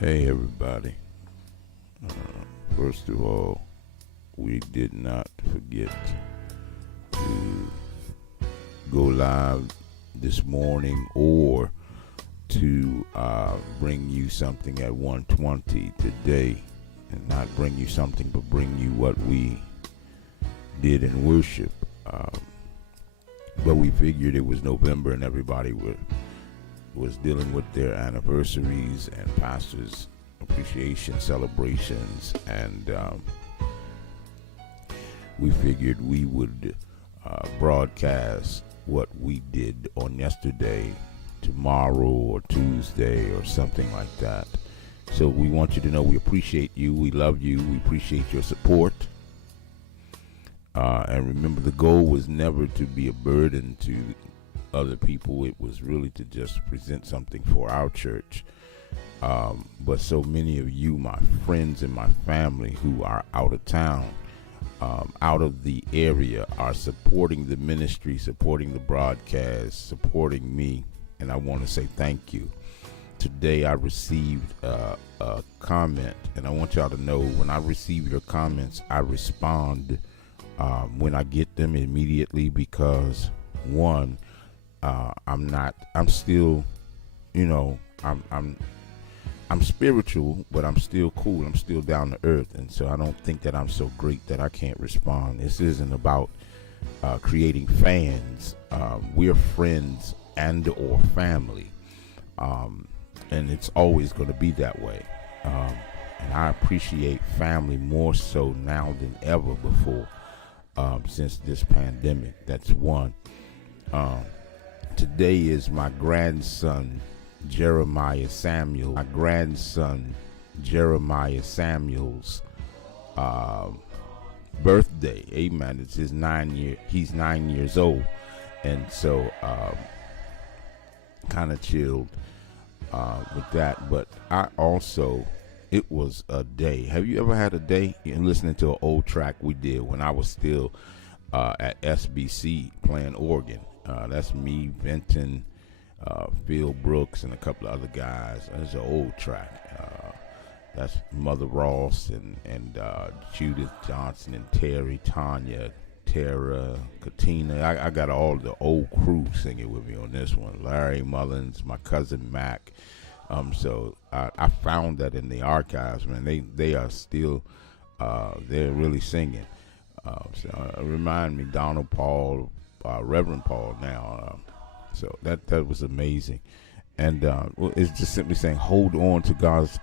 Hey everybody. First of all, we did not forget to go live this morning or to bring you something at 1:20 today, and not bring you something but bring you what we did in worship. But we figured it was November and everybody was dealing with their anniversaries and pastors appreciation celebrations, and we figured we would broadcast what we did on yesterday tomorrow or Tuesday or something like that. So we want you to know we appreciate you, we love you, we appreciate your support. And remember, the goal was never to be a burden to other people. It was really to just present something for our church. But so many of you, my friends and my family who are out of town, out of the area, are supporting the ministry, supporting the broadcast, supporting me. And I want to say thank you. Today I received a comment, and I want y'all to know when I receive your comments, I respond when I get them immediately, because one, I'm still, I'm spiritual, but I'm still cool. I'm still down to earth. And so I don't think that I'm so great that I can't respond. This isn't about creating fans. We're friends and or family. And it's always going to be that way. And I appreciate family more so now than ever before, since this pandemic. That's one. Today is my grandson, Jeremiah Samuel. My grandson, Jeremiah Samuel's birthday. Amen. It's his he's 9 years old. And so kind of chilled with that. But it was a day. Have you ever had a day? You're listening to an old track we did when I was still at SBC playing organ. That's me, Benton, Phil Brooks, and a couple of other guys. That's an old track. That's Mother Ross and Judith Johnson and Terry, Tanya, Tara, Katina. I got all the old crew singing with me on this one. Larry Mullins, my cousin Mac. So I found that in the archives, man. They are still they're really singing. So remind me, Donald Paul, Reverend Paul now. So that was amazing. And it's just simply saying, hold on to God's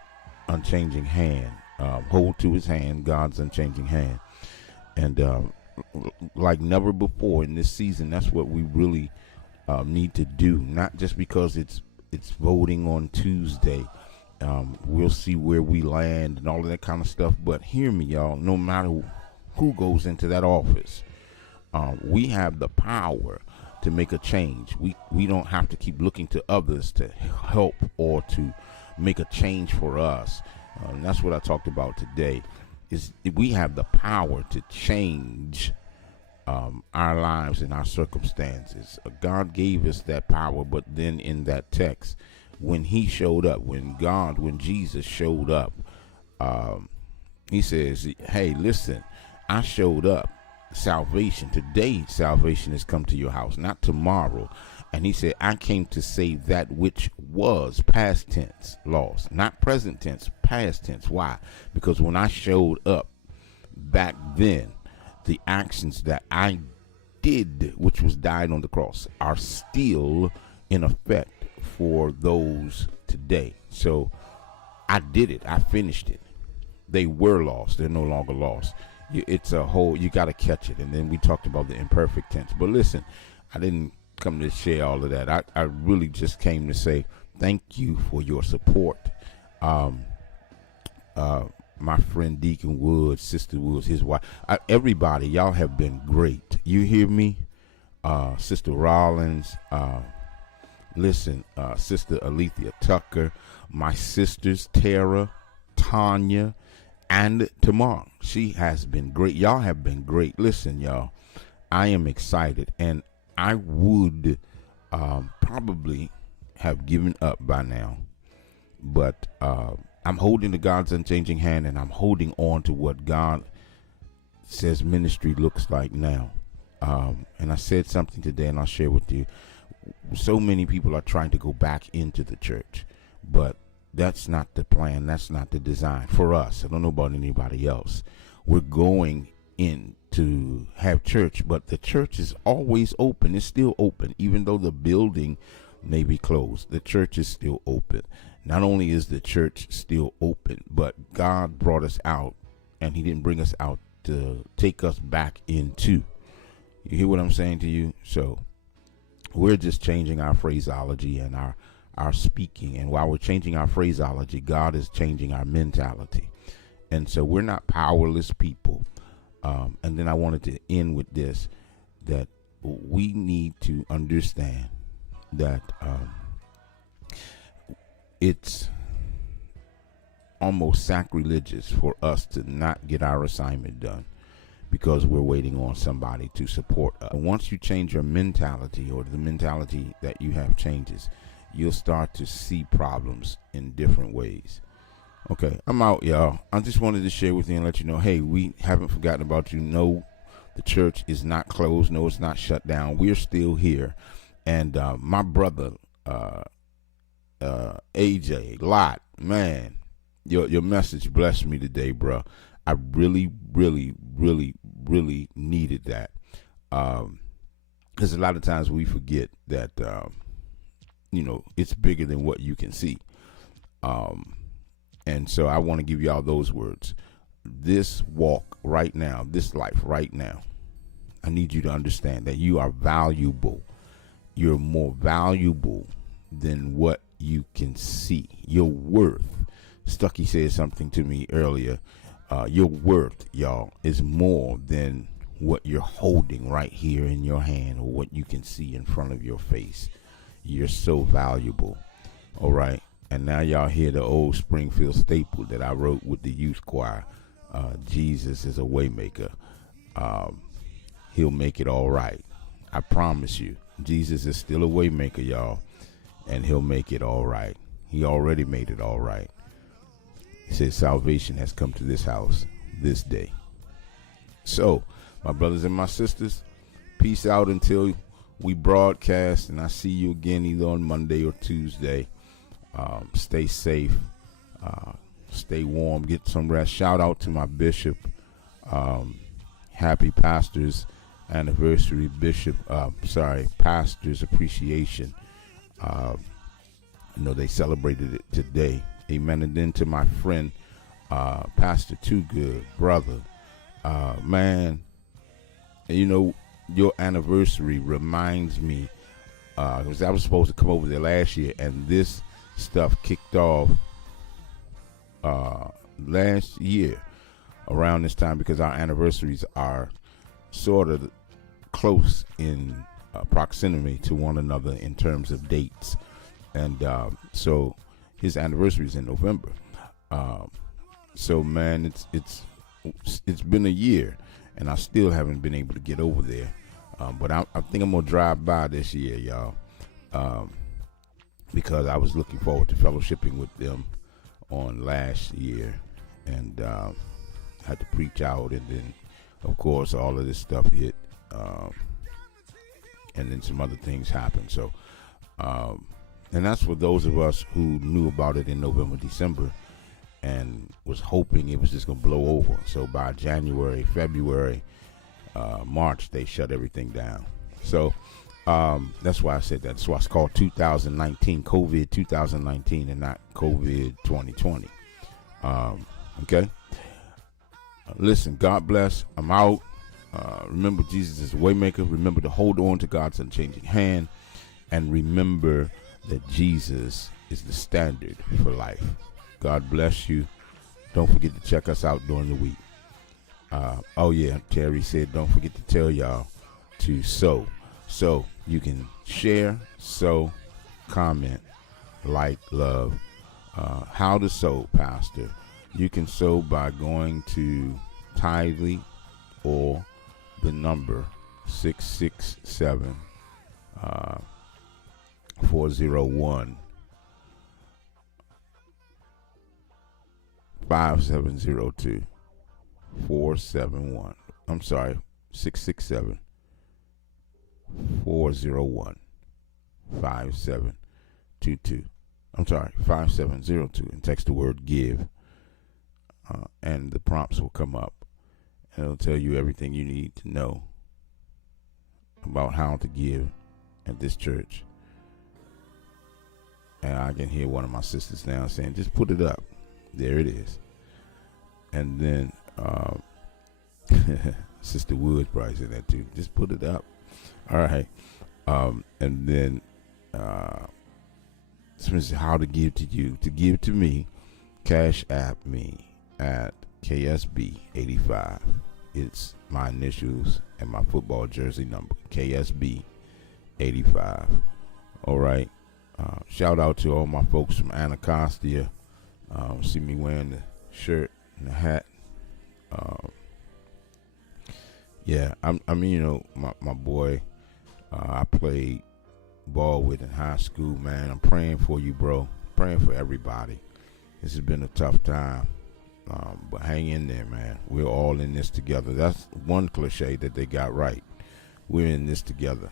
unchanging hand. Hold to his hand, God's unchanging hand. And like never before in this season, that's what we really need to do. Not just because it's voting on Tuesday. We'll see where we land and all of that kind of stuff. But hear me, y'all, no matter who goes into that office, we have the power to make a change. We don't have to keep looking to others to help or to make a change for us. And that's what I talked about today, is we have the power to change our lives and our circumstances. God gave us that power, but then in that text, when he showed up, when Jesus showed up, he says, hey, listen, I showed up. Salvation today, salvation has come to your house, not tomorrow. And he said, I came to save that which was past tense lost, not present tense, past tense. Why? Because when I showed up back then, the actions that I did, which was died on the cross, are still in effect for those today. So I did it. I finished it. They were lost. They're no longer lost. It's a whole, you got to catch it. And then we talked about the imperfect tense. But listen, I didn't come to share all of that. I really just came to say thank you for your support. My friend Deacon Woods, Sister Woods, his wife, everybody, y'all have been great. You hear me? Sister Rollins, listen, Sister Alethea Tucker, my sisters Tara, Tanya, and Tamar. She has been great. Y'all have been great. Listen, y'all, I am excited, and I would probably have given up by now, but I'm holding to God's unchanging hand, and I'm holding on to what God says ministry looks like now. And I said something today, and I'll share with you. So many people are trying to go back into the church, but that's not the plan. That's not the design for us. I don't know about anybody else. We're going in to have church, but the church is always open. It's still open, even though the building may be closed. The church is still open. Not only is the church still open, but God brought us out, and he didn't bring us out to take us back into. You hear what I'm saying to you? So we're just changing our phraseology and our speaking. And while we're changing our phraseology, God is changing our mentality. And so we're not powerless people. And then I wanted to end with this, that we need to understand that it's almost sacrilegious for us to not get our assignment done because we're waiting on somebody to support us. Once you change your mentality, or the mentality that you have changes, you'll start to see problems in different ways. Okay, I'm out, y'all. I just wanted to share with you and let you know, hey, we haven't forgotten about you. No, the church is not closed. No, it's not shut down. We're still here. And my brother, AJ Lot, man, your message blessed me today, bro. I really, really, really, really needed that. Because a lot of times we forget that, it's bigger than what you can see. And so I want to give y'all those words. This walk right now, this life right now, I need you to understand that you are valuable. You're more valuable than what you can see. Your worth. Stucky said something to me earlier. Your worth, y'all, is more than what you're holding right here in your hand or what you can see in front of your face. You're so valuable. All right. And now y'all hear the old Springfield staple that I wrote with the youth choir. Jesus is a waymaker. He'll make it all right. I promise you. Jesus is still a waymaker, y'all. And he'll make it all right. He already made it all right. He says salvation has come to this house this day. So, my brothers and my sisters, peace out until we broadcast. And I see you again either on Monday or Tuesday. Stay safe. Stay warm. Get some rest. Shout out to my bishop. Happy Pastors Anniversary, Pastors Appreciation. They celebrated it today. Amen. And then to my friend, Pastor Too Good, brother, man, your anniversary reminds me, because I was supposed to come over there last year, and this stuff kicked off last year around this time, because our anniversaries are sort of close in proximity to one another in terms of dates. And so his anniversary is in November. So man, it's been a year, and I still haven't been able to get over there. But I think I'm gonna drive by this year, y'all, because I was looking forward to fellowshipping with them on last year, and had to preach out, and then of course all of this stuff hit, and then some other things happened. So and that's for those of us who knew about it in November, December, and was hoping it was just going to blow over. So by January, February, March, they shut everything down. So that's why I said that. That's why it's called 2019, COVID 2019, and not COVID 2020. Okay? Listen, God bless. I'm out. Remember, Jesus is a waymaker. Remember to hold on to God's unchanging hand. And remember that Jesus is the standard for life. God bless you. Don't forget to check us out during the week. Terry said don't forget to tell y'all to sow. So you can share, sow, comment, like, love. How to sow, Pastor? You can sow by going to Tithely or the number 667 401 5702 471. I'm sorry, 667 401 5722. I'm sorry, 5702. And text the word give, and the prompts will come up. And it'll tell you everything you need to know about how to give at this church. And I can hear one of my sisters now saying, just put it up. There it is. And then Sister Woods probably said that too. Just put it up. All right. And then how to give to you. To give to me, Cash App me at KSB85. It's my initials and my football jersey number, KSB85. All right. Shout out to all my folks from Anacostia. See me wearing the shirt and the hat. Yeah, I mean, you know, my boy, I played ball with in high school, man. I'm praying for you, bro. Praying for everybody. This has been a tough time, but hang in there, man. We're all in this together. That's one cliche that they got right. We're in this together.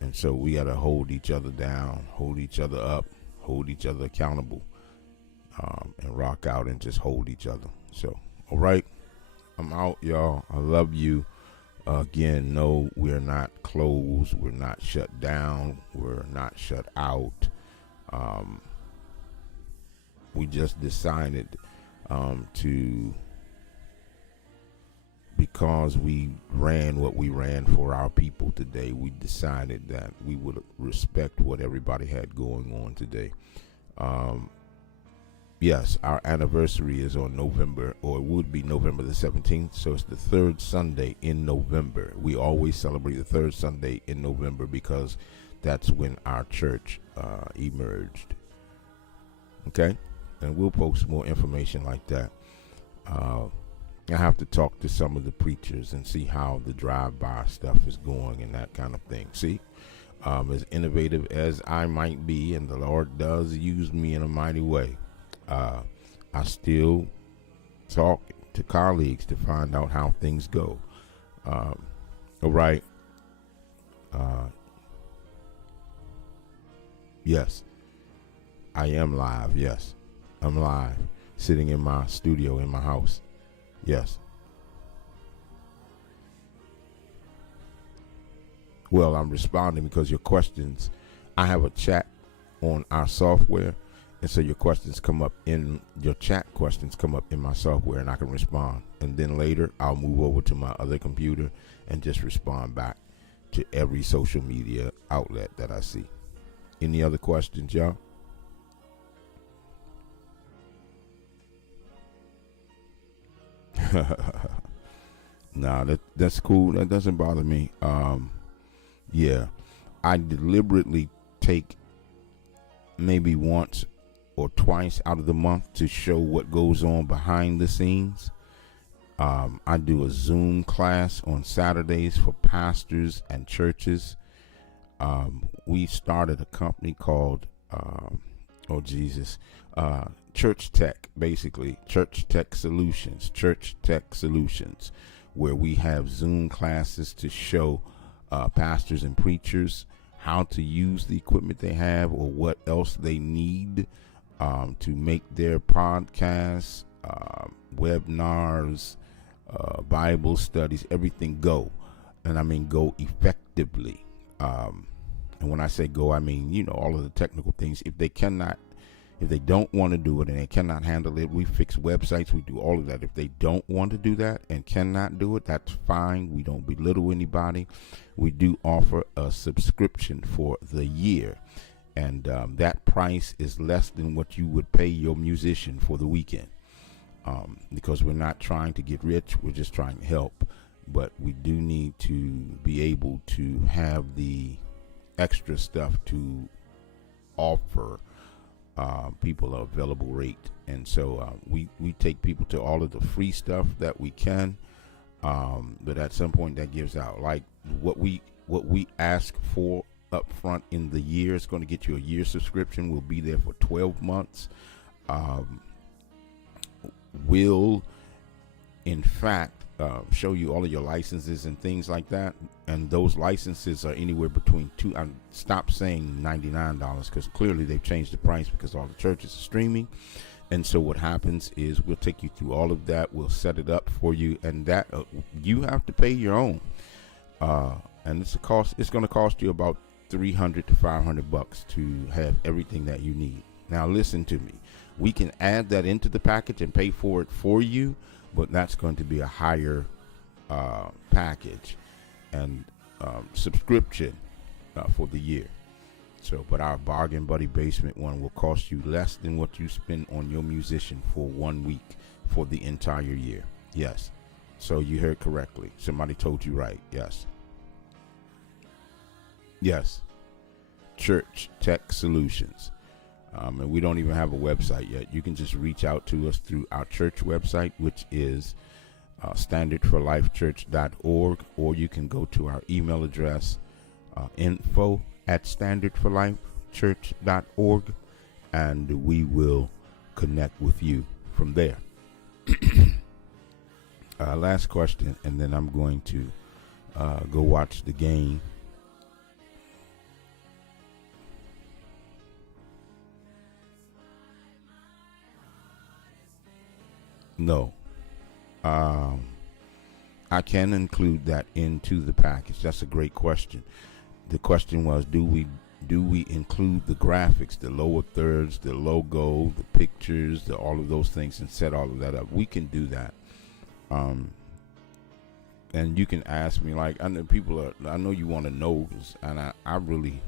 And so we got to hold each other down, hold each other up, hold each other accountable, and rock out and just hold each other. So, all right, I'm out, y'all. I love you. Again, no, we're not closed. We're not shut down. We're not shut out. We just decided to, because we ran what we ran for our people today, we decided that we would respect what everybody had going on today. Yes, our anniversary is on November, or it would be November the 17th, so it's the third Sunday in November. We always celebrate the third Sunday in November because that's when our church emerged. Okay? And we'll post more information like that. I have to talk to some of the preachers and see how the drive-by stuff is going and that kind of thing. See? As innovative as I might be, and the Lord does use me in a mighty way, I still talk to colleagues to find out how things go. All right. Yes, I am live. Yes, I'm live, sitting in my studio in my house. Yes. Well, I'm responding because your questions, I have a chat on our software. And so your questions come up in your chat questions come up in my software and I can respond. And then later I'll move over to my other computer and just respond back to every social media outlet that I see. Any other questions, y'all? Nah, that's cool. That doesn't bother me. Yeah, I deliberately take maybe once or twice out of the month to show what goes on behind the scenes. I do a Zoom class on Saturdays for pastors and churches. We started a company called, Church Tech, basically, Church Tech Solutions, where we have Zoom classes to show pastors and preachers how to use the equipment they have or what else they need to make their podcasts, webinars, Bible studies, everything go. And I mean go effectively. And when I say go, I mean, you know, all of the technical things. If they don't want to do it and they cannot handle it, we fix websites, we do all of that. If they don't want to do that and cannot do it, that's fine. We don't belittle anybody. We do offer a subscription for the year. And that price is less than what you would pay your musician for the weekend. Because we're not trying to get rich, we're just trying to help. But we do need to be able to have the extra stuff to offer people an available rate. And so we take people to all of the free stuff that we can. But at some point that gives out. Like what we ask for up front in the year is going to get you a year subscription. We'll be there for 12 months. will, in fact, show you all of your licenses and things like that. And those licenses are anywhere between two. I stopped saying $99 because clearly they've changed the price because all the churches are streaming. And so what happens is we'll take you through all of that. We'll set it up for you, and that you have to pay your own. And it's going to cost you about $300 to $500 to have everything that you need. Now listen to me. We can add that into the package and pay for it for you, but that's going to be a higher package and subscription for the year. So, but our Bargain Buddy Basement one will cost you less than what you spend on your musician for 1 week for the entire year. Yes. So you heard correctly. Somebody told you right. Yes. Yes. Church Tech Solutions. And we don't even have a website yet. You can just reach out to us through our church website, which is standardforlifechurch.org, or you can go to our email address, info@standardforlifechurch.org, and we will connect with you from there. Last question, and then I'm going to go watch the game. No. I can include that into the package. That's a great question. The question was, do we include the graphics, the lower thirds, the logo, the pictures, all of those things, and set all of that up? We can do that. And you can ask me, like, I know you want to know, and I really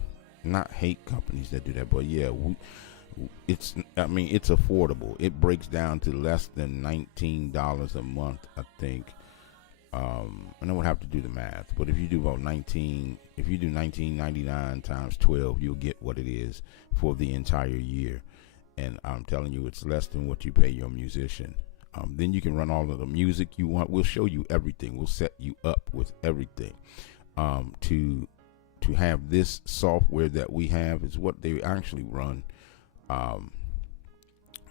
not hate companies that do that, but yeah, it's affordable. It breaks down to less than $19 a month, I think. And I would have to do the math, but if you do $19.99 times 12, you'll get what it is for the entire year. And I'm telling you, it's less than what you pay your musician. Then you can run all of the music you want. We'll show you everything. We'll set you up with everything. To have this software that we have is what they actually run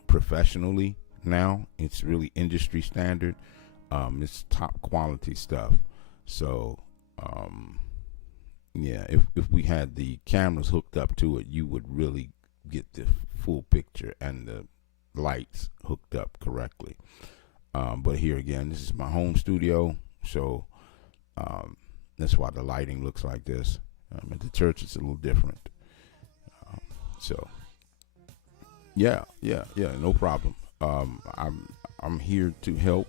professionally now. It's really industry standard. It's top quality stuff. So, yeah, if we had the cameras hooked up to it, you would really get the full picture and the lights hooked up correctly. But here again, this is my home studio, so that's why the lighting looks like this. At the church, it's a little different. So, yeah, no problem. I'm here to help.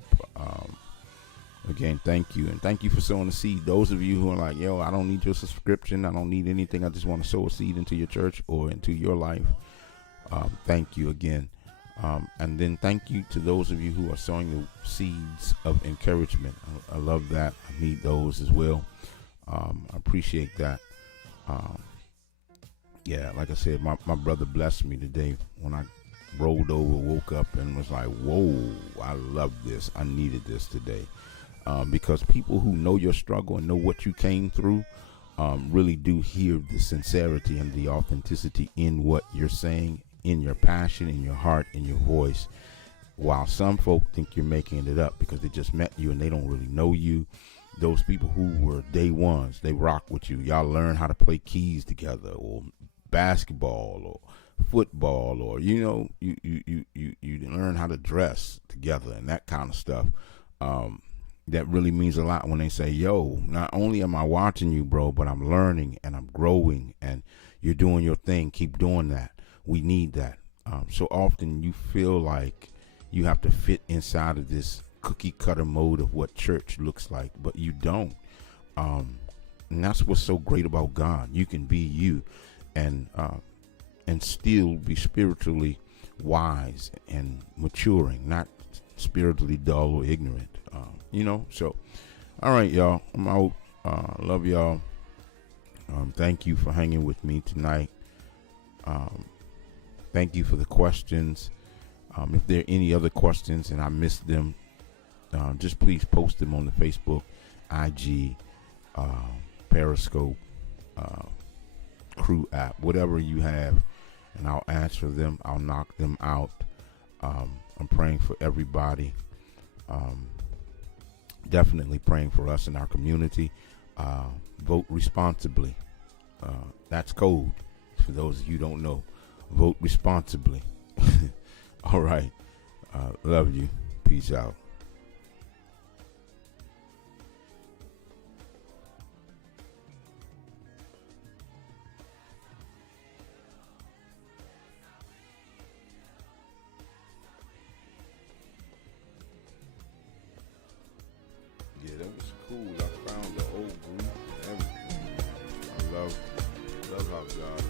Again, thank you. And thank you for sowing a seed. Those of you who are like, yo, I don't need your subscription. I don't need anything. I just want to sow a seed into your church or into your life. Thank you again. And then thank you to those of you who are sowing the seeds of encouragement. I love that. I need those as well. I appreciate that. Yeah, like I said, my brother blessed me today when I rolled over, woke up, and was like, whoa, I love this. I needed this today. Because people who know your struggle and know what you came through really do hear the sincerity and the authenticity in what you're saying, in your passion, in your heart, in your voice. While some folk think you're making it up because they just met you and they don't really know you, those people who were day ones, they rock with you. Y'all learn how to play keys together, or basketball, or football, or you learn how to dress together and that kind of stuff. That really means a lot when they say, yo, not only am I watching you, bro, but I'm learning and I'm growing and you're doing your thing. Keep doing that. We need that. So often you feel like you have to fit inside of this cookie cutter mode of what church looks like, but you don't. And that's what's so great about God. You can be you and still be spiritually wise and maturing, not spiritually dull or ignorant. So all right, y'all, I'm out. Love y'all. Thank you for hanging with me tonight. Thank you for the questions. If there are any other questions and I missed them, just please post them on the Facebook, IG, Periscope, Crew app, whatever you have, and I'll answer them. I'll knock them out. I'm praying for everybody. Um, Definitely praying for us in our community. Vote responsibly. That's code. For those of you who don't know, vote responsibly. All right. Love you. Peace out. Yeah, that was cool. I found the old group. Everything. I love how God